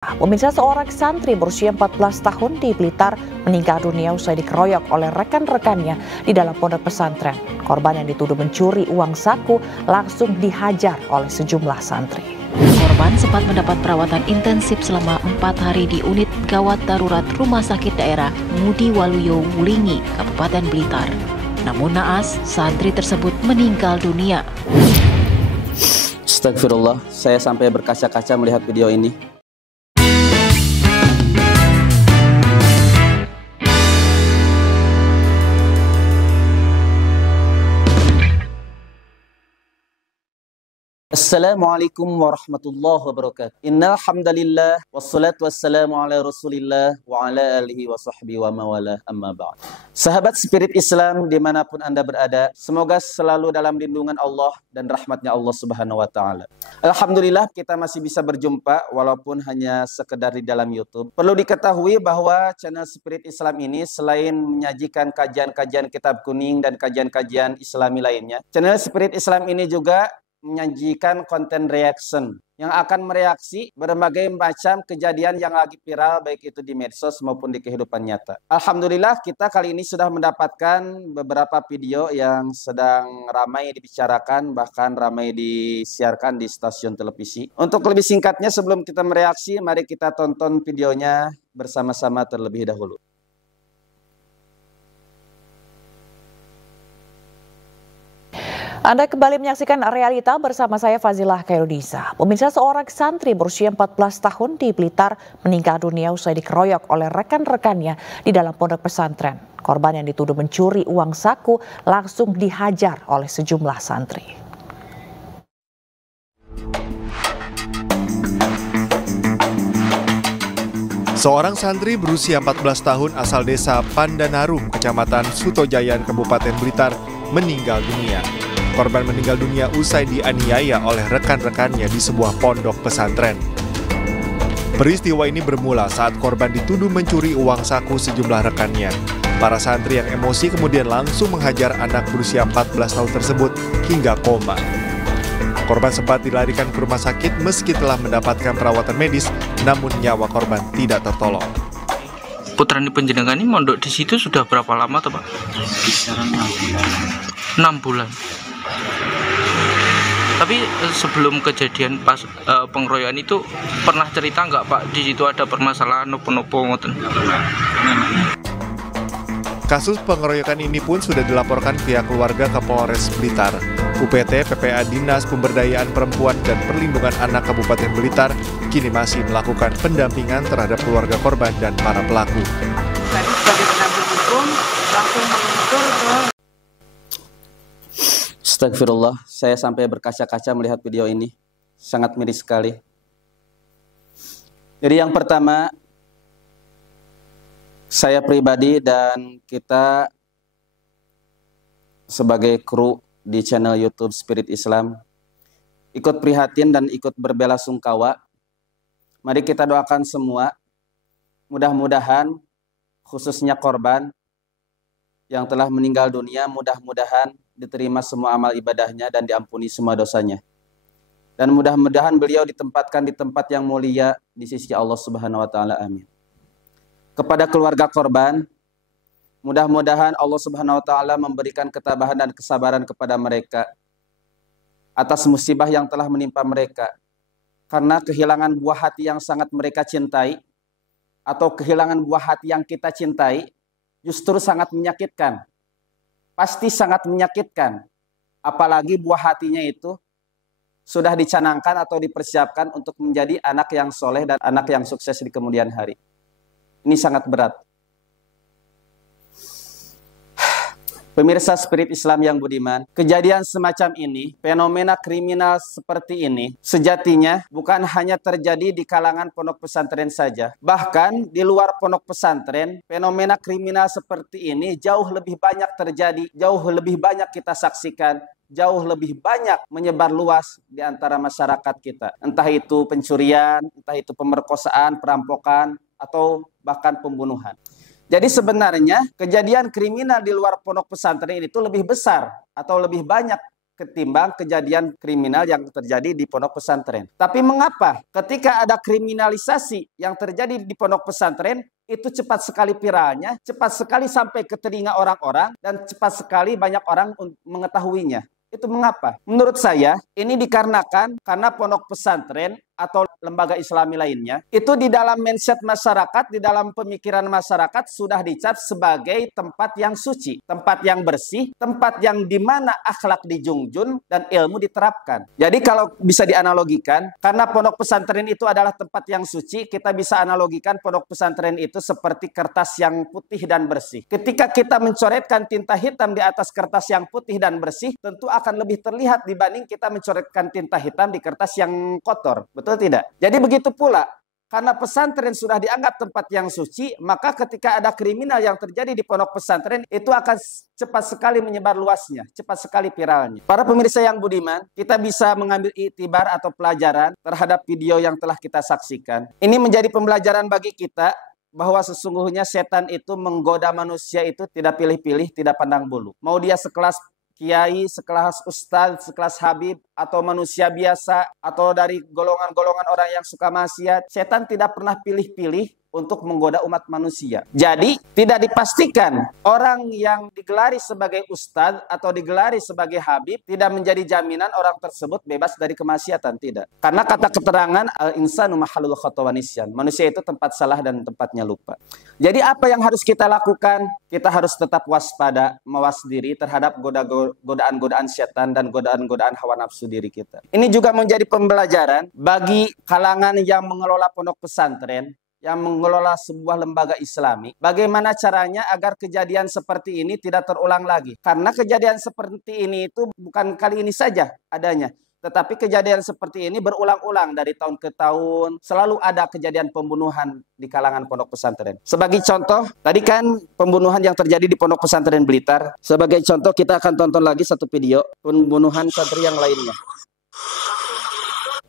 Pemirsa, seorang santri berusia 14 tahun di Blitar meninggal dunia usai dikeroyok oleh rekan-rekannya di dalam pondok pesantren. Korban yang dituduh mencuri uang saku langsung dihajar oleh sejumlah santri. Korban sempat mendapat perawatan intensif selama 4 hari di unit gawat darurat Rumah Sakit Daerah Ngudi Waluyo Wulingi, Kabupaten Blitar. Namun naas, santri tersebut meninggal dunia. Astagfirullah, saya sampai berkaca-kaca melihat video ini. Assalamualaikum warahmatullahi wabarakatuh. Innal hamdalillah wassalatu wassalamu ala Rasulillah wa ala alihi wa sahbihi wa mawala amma ba'd. Sahabat spirit Islam dimanapun Anda berada, semoga selalu dalam lindungan Allah dan rahmatnya Allah Subhanahu wa taala. Alhamdulillah kita masih bisa berjumpa walaupun hanya sekedar di dalam YouTube. Perlu diketahui bahwa channel Spirit Islam ini selain menyajikan kajian-kajian kitab kuning dan kajian-kajian Islami lainnya, channel Spirit Islam ini juga menyajikan konten reaction yang akan mereaksi berbagai macam kejadian yang lagi viral baik itu di medsos maupun di kehidupan nyata. Alhamdulillah kita kali ini sudah mendapatkan beberapa video yang sedang ramai dibicarakan, bahkan ramai disiarkan di stasiun televisi. Untuk lebih singkatnya sebelum kita mereaksi, mari kita tonton videonya bersama-sama terlebih dahulu. Anda kembali menyaksikan Realita bersama saya Fazilah Khairudisa. Pemirsa, seorang santri berusia 14 tahun di Blitar meninggal dunia usai dikeroyok oleh rekan-rekannya di dalam pondok pesantren. Korban yang dituduh mencuri uang saku langsung dihajar oleh sejumlah santri. Seorang santri berusia 14 tahun asal desa Pandanarum, Kecamatan Sutojayan, Kabupaten Blitar, meninggal dunia. Korban meninggal dunia usai dianiaya oleh rekan-rekannya di sebuah pondok pesantren. Peristiwa ini bermula saat korban dituduh mencuri uang saku sejumlah rekannya. Para santri yang emosi kemudian langsung menghajar anak berusia 14 tahun tersebut hingga koma. Korban sempat dilarikan ke rumah sakit meski telah mendapatkan perawatan medis, namun nyawa korban tidak tertolong. Putrani panjenengan ini mondok di situ sudah berapa lama tuh Pak? Kisaran 6 bulan. 6 bulan. Tapi sebelum kejadian pas pengeroyokan itu pernah cerita nggak Pak di situ ada permasalahan nopo-nopo ngoten? Kasus pengeroyokan ini pun sudah dilaporkan pihak keluarga ke Polres Blitar. UPT PPA Dinas Pemberdayaan Perempuan dan Perlindungan Anak Kabupaten Blitar kini masih melakukan pendampingan terhadap keluarga korban dan para pelaku. Tadi sebagai pendamping hukum langsung meluncur ke. Astagfirullah, saya sampai berkaca-kaca melihat video ini. Sangat miris sekali. Jadi yang pertama, saya pribadi dan kita sebagai kru di channel YouTube Spirit Islam ikut prihatin dan ikut berbela sungkawa. Mari kita doakan semua, mudah-mudahan khususnya korban yang telah meninggal dunia, mudah-mudahan diterima semua amal ibadahnya dan diampuni semua dosanya. Dan mudah-mudahan beliau ditempatkan di tempat yang mulia di sisi Allah Subhanahu wa taala. Amin. Kepada keluarga korban, mudah-mudahan Allah Subhanahu wa taala memberikan ketabahan dan kesabaran kepada mereka atas musibah yang telah menimpa mereka. Karena kehilangan buah hati yang sangat mereka cintai atau kehilangan buah hati yang kita cintai justru sangat menyakitkan. Pasti sangat menyakitkan. Apalagi buah hatinya itu sudah dicanangkan atau dipersiapkan untuk menjadi anak yang soleh dan anak yang sukses di kemudian hari. Ini sangat berat. Pemirsa Spirit Islam yang budiman, kejadian semacam ini, fenomena kriminal seperti ini, sejatinya bukan hanya terjadi di kalangan pondok pesantren saja. Bahkan di luar pondok pesantren, fenomena kriminal seperti ini jauh lebih banyak terjadi, jauh lebih banyak kita saksikan, jauh lebih banyak menyebar luas di antara masyarakat kita. Entah itu pencurian, entah itu pemerkosaan, perampokan, atau bahkan pembunuhan. Jadi sebenarnya kejadian kriminal di luar pondok pesantren itu lebih besar atau lebih banyak ketimbang kejadian kriminal yang terjadi di pondok pesantren. Tapi mengapa ketika ada kriminalisasi yang terjadi di pondok pesantren, itu cepat sekali viralnya, cepat sekali sampai ke telinga orang-orang, dan cepat sekali banyak orang mengetahuinya? Itu mengapa? Menurut saya, ini dikarenakan karena pondok pesantren atau lembaga islami lainnya, itu di dalam mindset masyarakat, di dalam pemikiran masyarakat sudah dicap sebagai tempat yang suci, tempat yang bersih, tempat yang dimana akhlak dijunjung dan ilmu diterapkan. Jadi kalau bisa dianalogikan, karena pondok pesantren itu adalah tempat yang suci, kita bisa analogikan pondok pesantren itu seperti kertas yang putih dan bersih. Ketika kita mencoretkan tinta hitam di atas kertas yang putih dan bersih, tentu akan lebih terlihat dibanding kita mencoretkan tinta hitam di kertas yang kotor. Betul tidak? Jadi begitu pula, karena pesantren sudah dianggap tempat yang suci, maka ketika ada kriminal yang terjadi di pondok pesantren, itu akan cepat sekali menyebar luasnya, cepat sekali viralnya. Para pemirsa yang budiman, kita bisa mengambil iktibar atau pelajaran terhadap video yang telah kita saksikan. Ini menjadi pembelajaran bagi kita bahwa sesungguhnya setan itu menggoda manusia itu tidak pilih-pilih, tidak pandang bulu. Mau dia sekelas kiai, sekelas ustadz, sekelas habib, atau manusia biasa, atau dari golongan-golongan orang yang suka maksiat, setan tidak pernah pilih-pilih untuk menggoda umat manusia. Jadi, tidak dipastikan orang yang digelari sebagai ustadz atau digelari sebagai habib tidak menjadi jaminan orang tersebut bebas dari kemaksiatan, tidak. Karena kata keterangan al-insanu mahalul khata wa nisyan. Manusia itu tempat salah dan tempatnya lupa. Jadi apa yang harus kita lakukan? Kita harus tetap waspada, mawas diri terhadap godaan-godaan setan dan godaan-godaan hawa nafsu diri kita. Ini juga menjadi pembelajaran bagi kalangan yang mengelola pondok pesantren, yang mengelola sebuah lembaga islami, bagaimana caranya agar kejadian seperti ini tidak terulang lagi. Karena kejadian seperti ini itu bukan kali ini saja adanya, tetapi kejadian seperti ini berulang-ulang dari tahun ke tahun, selalu ada kejadian pembunuhan di kalangan pondok pesantren. Sebagai contoh, tadi kan pembunuhan yang terjadi di pondok pesantren Blitar. Sebagai contoh, kita akan tonton lagi satu video pembunuhan santri yang lainnya.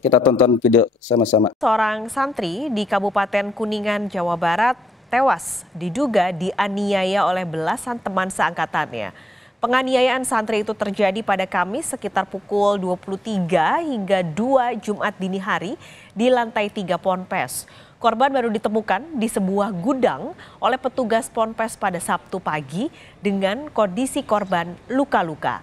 Kita tonton video sama-sama. Seorang santri di Kabupaten Kuningan, Jawa Barat tewas diduga dianiaya oleh belasan teman seangkatannya. Penganiayaan santri itu terjadi pada Kamis sekitar pukul 23 hingga 2 Jumat dini hari di lantai 3 Ponpes. Korban baru ditemukan di sebuah gudang oleh petugas Ponpes pada Sabtu pagi dengan kondisi korban luka-luka.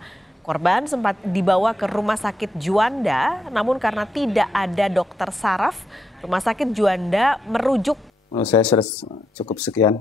Korban sempat dibawa ke Rumah Sakit Juanda, namun karena tidak ada dokter saraf, Rumah Sakit Juanda merujuk. Menurut saya sudah cukup sekian.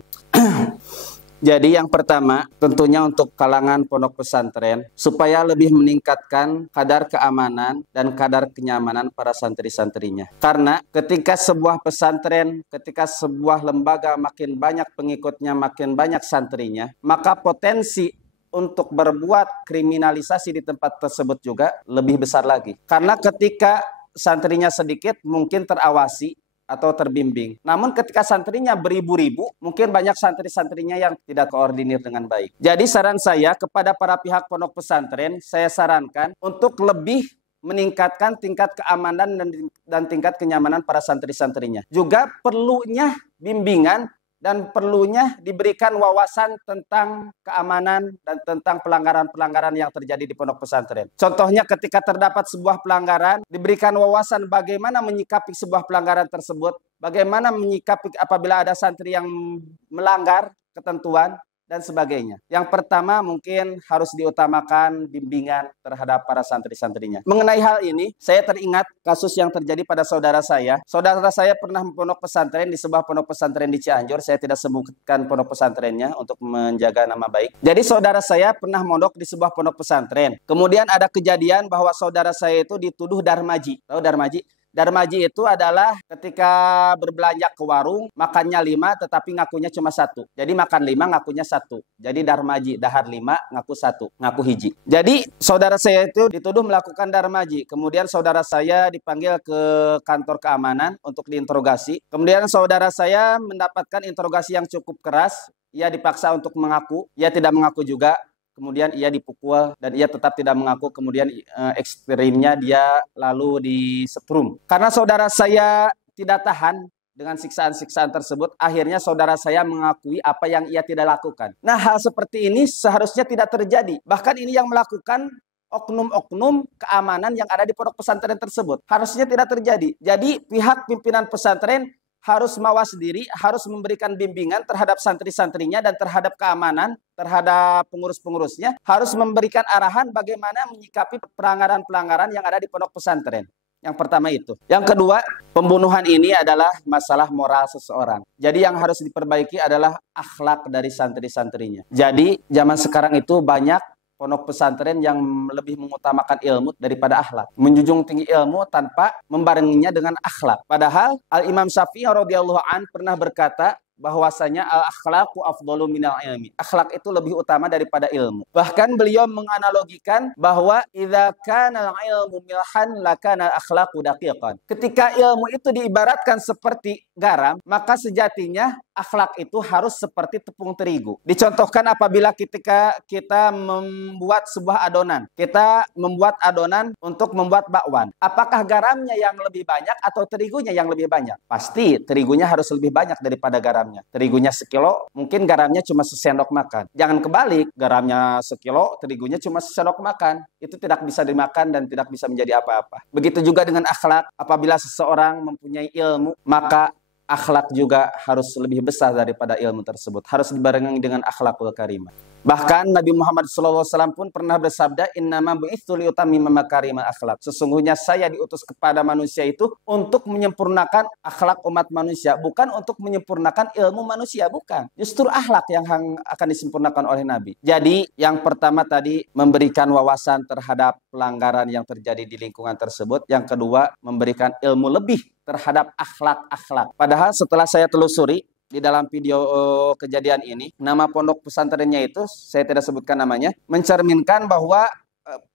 Jadi yang pertama tentunya untuk kalangan pondok pesantren supaya lebih meningkatkan kadar keamanan dan kadar kenyamanan para santri-santrinya. Karena ketika sebuah pesantren, ketika sebuah lembaga makin banyak pengikutnya, makin banyak santrinya, maka potensi untuk berbuat kriminalisasi di tempat tersebut juga lebih besar lagi. Karena ketika santrinya sedikit mungkin terawasi atau terbimbing. Namun ketika santrinya beribu-ribu, mungkin banyak santri-santrinya yang tidak koordinir dengan baik. Jadi saran saya kepada para pihak pondok pesantren, saya sarankan untuk lebih meningkatkan tingkat keamanan dan tingkat kenyamanan para santri-santrinya. Juga perlunya bimbingan dan perlunya diberikan wawasan tentang keamanan dan tentang pelanggaran-pelanggaran yang terjadi di pondok pesantren. Contohnya ketika terdapat sebuah pelanggaran, diberikan wawasan bagaimana menyikapi sebuah pelanggaran tersebut, bagaimana menyikapi apabila ada santri yang melanggar ketentuan, dan sebagainya. Yang pertama mungkin harus diutamakan bimbingan terhadap para santri-santrinya. Mengenai hal ini, saya teringat kasus yang terjadi pada saudara saya. Saudara saya pernah pondok pesantren di sebuah pondok pesantren di Cianjur. Saya tidak sebutkan pondok pesantrennya untuk menjaga nama baik. Jadi saudara saya pernah mondok di sebuah pondok pesantren. Kemudian ada kejadian bahwa saudara saya itu dituduh darmaji. Tahu darmaji? Darmaji itu adalah ketika berbelanja ke warung, makannya 5 tetapi ngakunya cuma 1. Jadi makan 5 ngakunya 1. Jadi darmaji, dahar 5 ngaku 1, ngaku hiji. Jadi saudara saya itu dituduh melakukan darmaji. Kemudian saudara saya dipanggil ke kantor keamanan untuk diinterogasi. Kemudian saudara saya mendapatkan interogasi yang cukup keras. Ia dipaksa untuk mengaku, ia tidak mengaku juga. Kemudian ia dipukul dan ia tetap tidak mengaku. Kemudian ekstrimnya dia lalu disetrum. Karena saudara saya tidak tahan dengan siksaan-siksaan tersebut, akhirnya saudara saya mengakui apa yang ia tidak lakukan. Nah, hal seperti ini seharusnya tidak terjadi. Bahkan ini yang melakukan oknum-oknum keamanan yang ada di pondok pesantren tersebut. Harusnya tidak terjadi. Jadi pihak pimpinan pesantren harus mawas diri, harus memberikan bimbingan terhadap santri-santrinya dan terhadap keamanan, terhadap pengurus-pengurusnya, harus memberikan arahan bagaimana menyikapi pelanggaran-pelanggaran yang ada di pondok pesantren. Yang pertama itu. Yang kedua, pembunuhan ini adalah masalah moral seseorang. Jadi yang harus diperbaiki adalah akhlak dari santri-santrinya. Jadi zaman sekarang itu banyak pondok pesantren yang lebih mengutamakan ilmu daripada akhlak. Menjunjung tinggi ilmu tanpa membarenginya dengan akhlak. Padahal Al-Imam Syafi'i radhiyallahu an pernah berkata bahwasanya al-akhlaqu afdalu minal ilmi. Akhlak itu lebih utama daripada ilmu. Bahkan beliau menganalogikan bahwa idza kana al-ilmu milhan lakana al-akhlaqu daqiqan. Ketika ilmu itu diibaratkan seperti garam, maka sejatinya akhlak itu harus seperti tepung terigu. Dicontohkan apabila ketika kita membuat sebuah adonan. Kita membuat adonan untuk membuat bakwan. Apakah garamnya yang lebih banyak atau terigunya yang lebih banyak? Pasti terigunya harus lebih banyak daripada garamnya. Terigunya sekilo, mungkin garamnya cuma sesendok makan. Jangan kebalik, garamnya sekilo, terigunya cuma sesendok makan. Itu tidak bisa dimakan dan tidak bisa menjadi apa-apa. Begitu juga dengan akhlak. Apabila seseorang mempunyai ilmu, maka akhlak juga harus lebih besar daripada ilmu tersebut. Harus dibarengi dengan akhlakul karimah. Bahkan Nabi Muhammad SAW pun pernah bersabda, innama bu'itsu liutammima makarimal akhlak. Sesungguhnya saya diutus kepada manusia itu untuk menyempurnakan akhlak umat manusia, bukan untuk menyempurnakan ilmu manusia, bukan. Justru akhlak yang akan disempurnakan oleh Nabi. Jadi yang pertama tadi memberikan wawasan terhadap pelanggaran yang terjadi di lingkungan tersebut. Yang kedua memberikan ilmu lebih terhadap akhlak-akhlak. Padahal setelah saya telusuri di dalam video kejadian ini, nama pondok pesantrennya itu, saya tidak sebutkan namanya, mencerminkan bahwa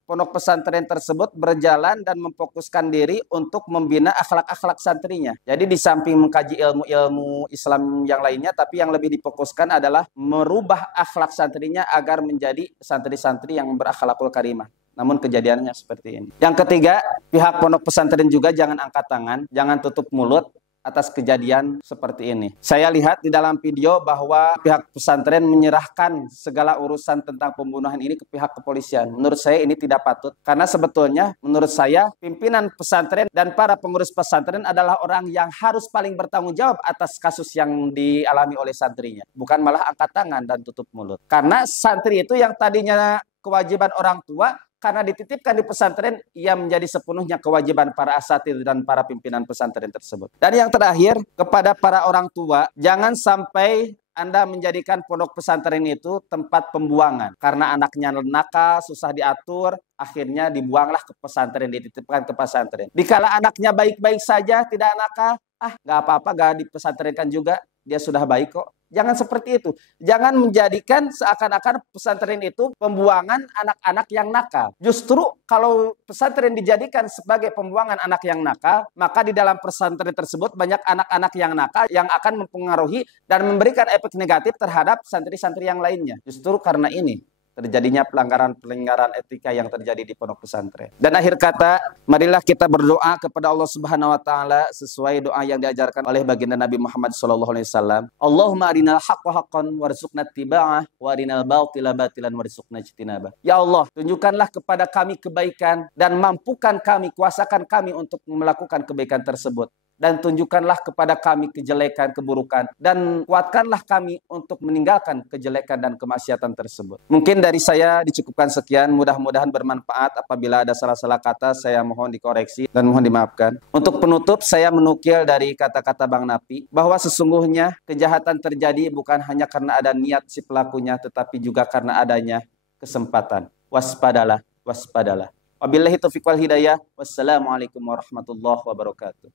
pondok pesantren tersebut berjalan dan memfokuskan diri untuk membina akhlak-akhlak santrinya. Jadi di samping mengkaji ilmu-ilmu Islam yang lainnya, tapi yang lebih difokuskan adalah merubah akhlak santrinya agar menjadi santri-santri yang berakhlakul karimah. Namun kejadiannya seperti ini. Yang ketiga, pihak pondok pesantren juga jangan angkat tangan, jangan tutup mulut atas kejadian seperti ini. Saya lihat di dalam video bahwa pihak pesantren menyerahkan segala urusan tentang pembunuhan ini ke pihak kepolisian. Menurut saya ini tidak patut. Karena sebetulnya menurut saya pimpinan pesantren dan para pengurus pesantren adalah orang yang harus paling bertanggung jawab atas kasus yang dialami oleh santrinya. Bukan malah angkat tangan dan tutup mulut. Karena santri itu yang tadinya kewajiban orang tua, karena dititipkan di pesantren, ia menjadi sepenuhnya kewajiban para asatidz dan para pimpinan pesantren tersebut. Dan yang terakhir, kepada para orang tua, jangan sampai Anda menjadikan pondok pesantren itu tempat pembuangan. Karena anaknya nakal, susah diatur, akhirnya dibuanglah ke pesantren, dititipkan ke pesantren. Dikala anaknya baik-baik saja, tidak nakal, nggak apa-apa, nggak dipesantrenkan juga, dia sudah baik kok. Jangan seperti itu. Jangan menjadikan seakan-akan pesantren itu pembuangan anak-anak yang nakal. Justru kalau pesantren dijadikan sebagai pembuangan anak yang nakal, maka di dalam pesantren tersebut banyak anak-anak yang nakal yang akan mempengaruhi dan memberikan efek negatif terhadap santri-santri yang lainnya. Justru karena ini terjadinya pelanggaran-pelanggaran etika yang terjadi di pondok pesantren. Dan akhir kata, marilah kita berdoa kepada Allah Subhanahu wa taala sesuai doa yang diajarkan oleh baginda Nabi Muhammad SAW. Allahumma arinal haqqa haqqan warzuqna ittiba'ah wa arinal batila batilan warzuqna ijtinabah. Ya Allah, tunjukkanlah kepada kami kebaikan dan mampukan kami, kuasakan kami untuk melakukan kebaikan tersebut. Dan tunjukkanlah kepada kami kejelekan, keburukan. Dan kuatkanlah kami untuk meninggalkan kejelekan dan kemaksiatan tersebut. Mungkin dari saya dicukupkan sekian. Mudah-mudahan bermanfaat. Apabila ada salah-salah kata, saya mohon dikoreksi dan mohon dimaafkan. Untuk penutup, saya menukil dari kata-kata Bang Napi, bahwa sesungguhnya kejahatan terjadi bukan hanya karena ada niat si pelakunya, tetapi juga karena adanya kesempatan. Waspadalah, waspadalah. Wabillahi taufiq wal hidayah. Wassalamualaikum warahmatullahi wabarakatuh.